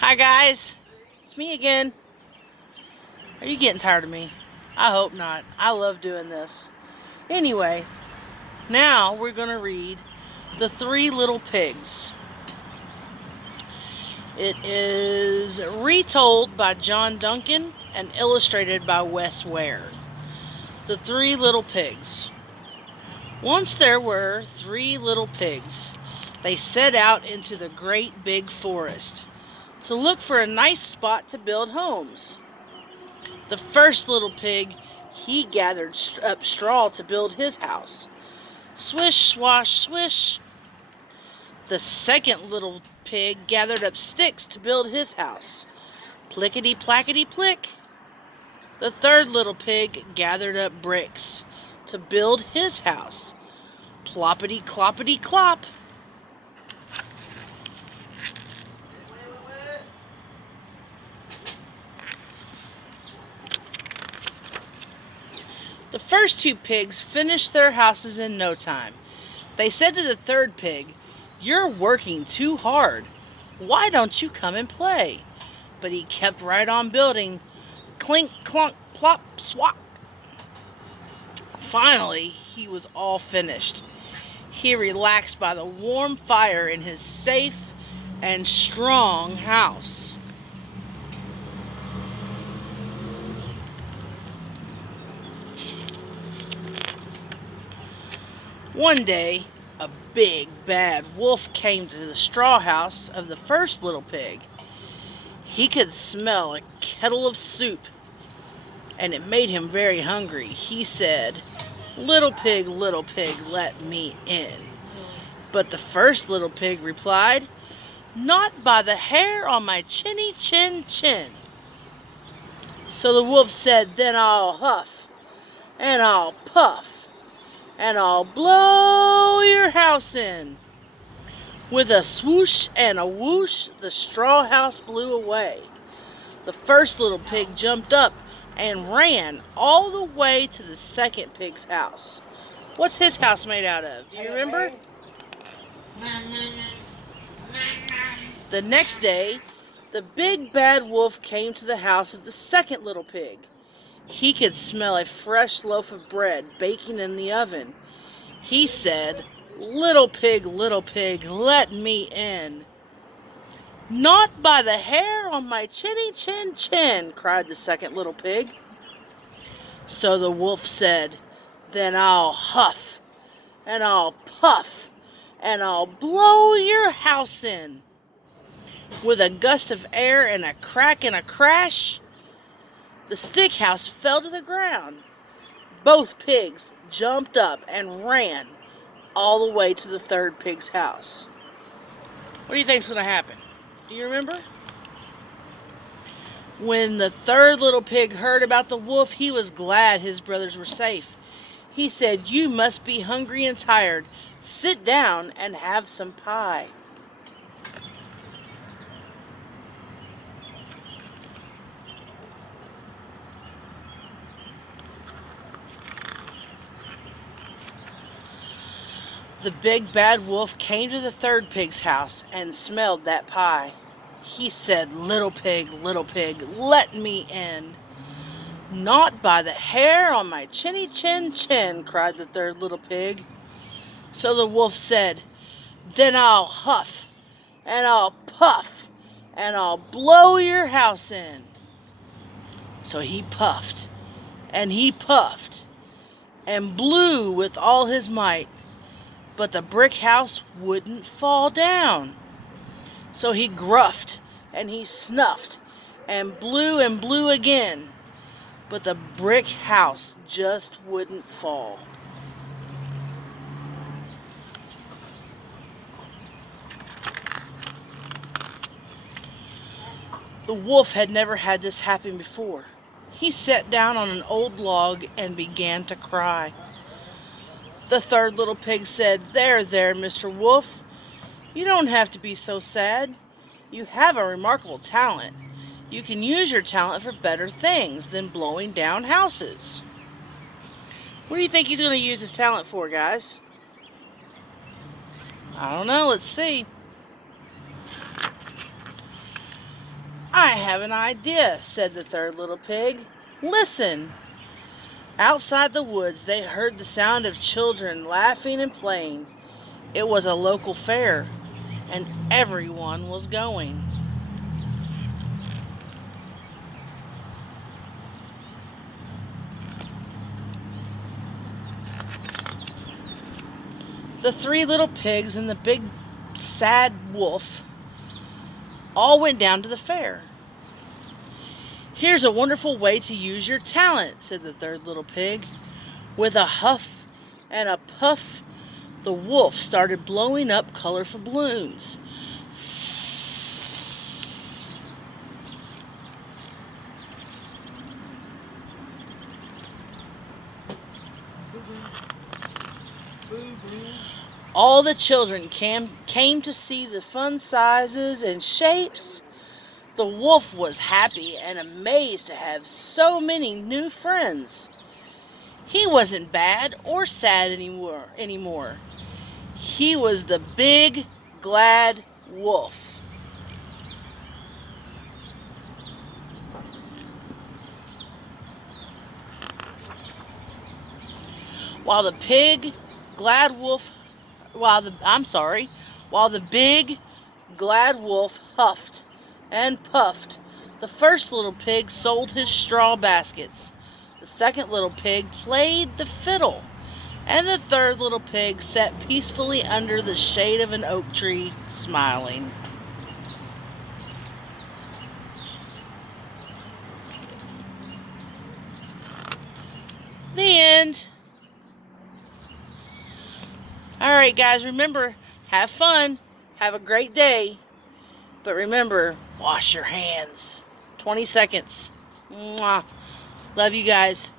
Hi guys, it's me again. Are you getting tired of me? I hope not. I love doing this. Anyway, now we're going to read The Three Little Pigs. It is retold by John Duncan and illustrated by Wes Ware. The Three Little Pigs. Once there were three little pigs. They set out into the great big forest to look for a nice spot to build homes. The first little pig, he gathered up straw to build his house. Swish, swash, swish. The second little pig gathered up sticks to build his house. Plickety, plackety, plick. The third little pig gathered up bricks to build his house. Ploppity, cloppity, clop. The first two pigs finished their houses in no time. They said to the third pig, "You're working too hard. Why don't you come and play?" But he kept right on building. Clink, clunk, plop, swat. Finally, he was all finished. He relaxed by the warm fire in his safe and strong house. One day, a big bad wolf came to the straw house of the first little pig. He could smell a kettle of soup, and it made him very hungry. He said, little pig, let me in." But the first little pig replied, "Not by the hair on my chinny chin chin." So the wolf said, "Then I'll huff, and I'll puff, and I'll blow your house in." With a swoosh and a whoosh, the straw house blew away. The first little pig jumped up and ran all the way to the second pig's house. What's his house made out of? Do you remember? The next day, the big bad wolf came to the house of the second little pig. He could smell a fresh loaf of bread baking in the oven. He said, little pig, let me in." "Not by the hair on my chinny chin chin," cried the second little pig. So the wolf said, "Then I'll huff, and I'll puff, and I'll blow your house in." With a gust of air and a crack and a crash, the stick house fell to the ground. Both pigs jumped up and ran all the way to the third pig's house. What do you think's going to happen? Do you remember? When the third little pig heard about the wolf, he was glad his brothers were safe. He said, "You must be hungry and tired. Sit down and have some pie." The big bad wolf came to the third pig's house and smelled that pie. He said, little pig, let me in." "Not by the hair on my chinny chin chin," cried the third little pig. So the wolf said, "Then I'll huff, and I'll puff, and I'll blow your house in." So he puffed, and he puffed, and blew with all his might. But the brick house wouldn't fall down. So he gruffed, and he snuffed, and blew again. But the brick house just wouldn't fall. The wolf had never had this happen before. He sat down on an old log and began to cry. The third little pig said, there, Mr. Wolf. You don't have to be so sad. You have a remarkable talent. You can use your talent for better things than blowing down houses." What do you think he's going to use his talent for, guys? I don't know. Let's see. "I have an idea," said the third little pig. "Listen." Outside the woods they heard the sound of children laughing and playing. It was a local fair, and everyone was going. The three little pigs and the big sad wolf all went down to the fair. "Here's a wonderful way to use your talent," said the third little pig. With a huff and a puff, the wolf started blowing up colorful balloons. Sss. All the children came to see the fun sizes and shapes. The wolf was happy and amazed to have so many new friends. He wasn't bad or sad anymore. He was the big, glad wolf. While the big, glad wolf huffed and puffed, the first little pig sold his straw baskets. The second little pig played the fiddle, and the third little pig sat peacefully under the shade of an oak tree, smiling. The end. Alright guys, remember, have fun, have a great day, but remember, wash your hands. 20 seconds. Mwah. Love you guys.